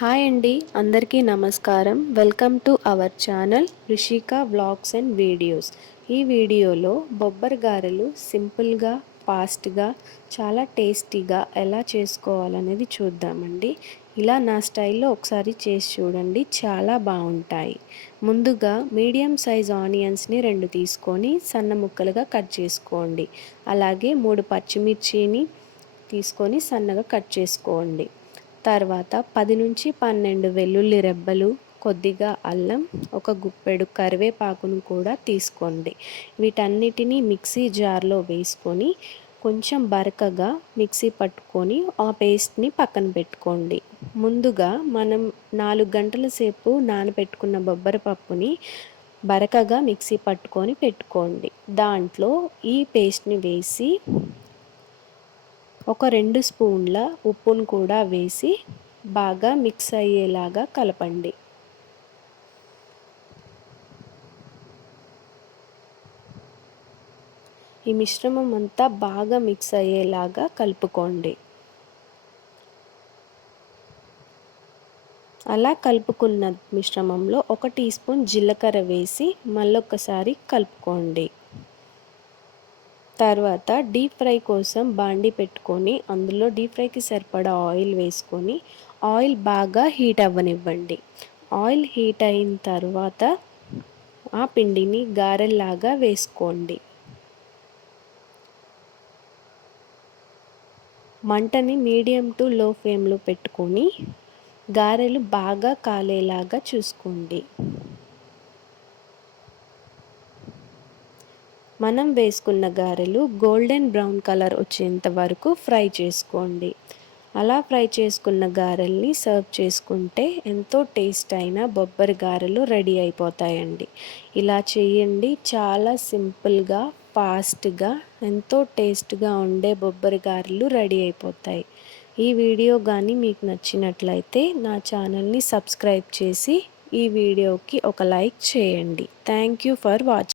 Hi అండి అందరికీ నమస్కారం. Welcome to our channel Rishika vlogs and videos. ఈ వీడియోలో బొబ్బర్ గారెలు సింపుల్గా ఫాస్ట్గా చాలా టేస్టీగా ఎలా చేసుకోవాలనేది చూద్దామండి. ఇలా నా స్టైల్లో ఒకసారి చేసి చూడండి చాలా బాగుంటాయి. ముందుగా మీడియం సైజ్ ఆనియన్స్ని రెండు తీసుకొని సన్న ముక్కలుగా కట్ చేసుకోండి. అలాగే మూడు పచ్చిమిర్చిని తీసుకొని సన్నగా కట్ చేసుకోండి. తర్వాత పది నుంచి పన్నెండు వెల్లుల్లి రెబ్బలు కొద్దిగా అల్లం ఒక గుప్పెడు కరివేపాకును కూడా తీసుకోండి. వీటన్నిటినీ మిక్సీ జార్లో వేసుకొని కొంచెం బరకగా మిక్సీ పట్టుకొని ఆ పేస్ట్ని పక్కన పెట్టుకోండి. ముందుగా మనం నాలుగు గంటల సేపు నానబెట్టుకున్న బొబ్బరి పప్పుని బరకగా మిక్సీ పట్టుకొని పెట్టుకోండి. దాంట్లో ఈ పేస్ట్ని వేసి ఒక రెండు స్పూన్ల ఉప్పును కూడా వేసి బాగా మిక్స్ అయ్యేలాగా కలపండి. ఈ మిశ్రమం అంతా బాగా మిక్స్ అయ్యేలాగా కలుపుకోండి. అలా కలుపుకున్న మిశ్రమంలో ఒక టీ స్పూన్ జీలకర్ర వేసి మళ్ళొకసారి కలుపుకోండి. తర్వాత డీప్ ఫ్రై కోసం బాండి పెట్టుకొని అందులో డీప్ ఫ్రైకి సరిపడా ఆయిల్ వేసుకొని ఆయిల్ బాగా హీట్ అవ్వనివ్వండి. ఆయిల్ హీట్ అయిన తర్వాత ఆ పిండిని గారెల్లాగా వేసుకోండి. మంటని మీడియం టు లో ఫ్లేమ్లో పెట్టుకొని గారెలు బాగా కాలేలాగా చూసుకోండి. మనం వేసుకున్న గారెలు గోల్డెన్ బ్రౌన్ కలర్ వచ్చేంత వరకు ఫ్రై చేసుకోండి. అలా ఫ్రై చేసుకున్న గారెల్ని సర్వ్ చేసుకుంటే ఎంతో టేస్ట్ అయిన బొబ్బరి గారెలు రెడీ అయిపోతాయండి. ఇలా చేయండి. చాలా సింపుల్గా ఫాస్ట్గా ఎంతో టేస్ట్గా ఉండే బొబ్బరి గారెలు రెడీ అయిపోతాయి. ఈ వీడియో కానీ మీకు నచ్చినట్లయితే నా ఛానల్ని సబ్స్క్రైబ్ చేసి ఈ వీడియోకి ఒక లైక్ చేయండి. Thank you for watching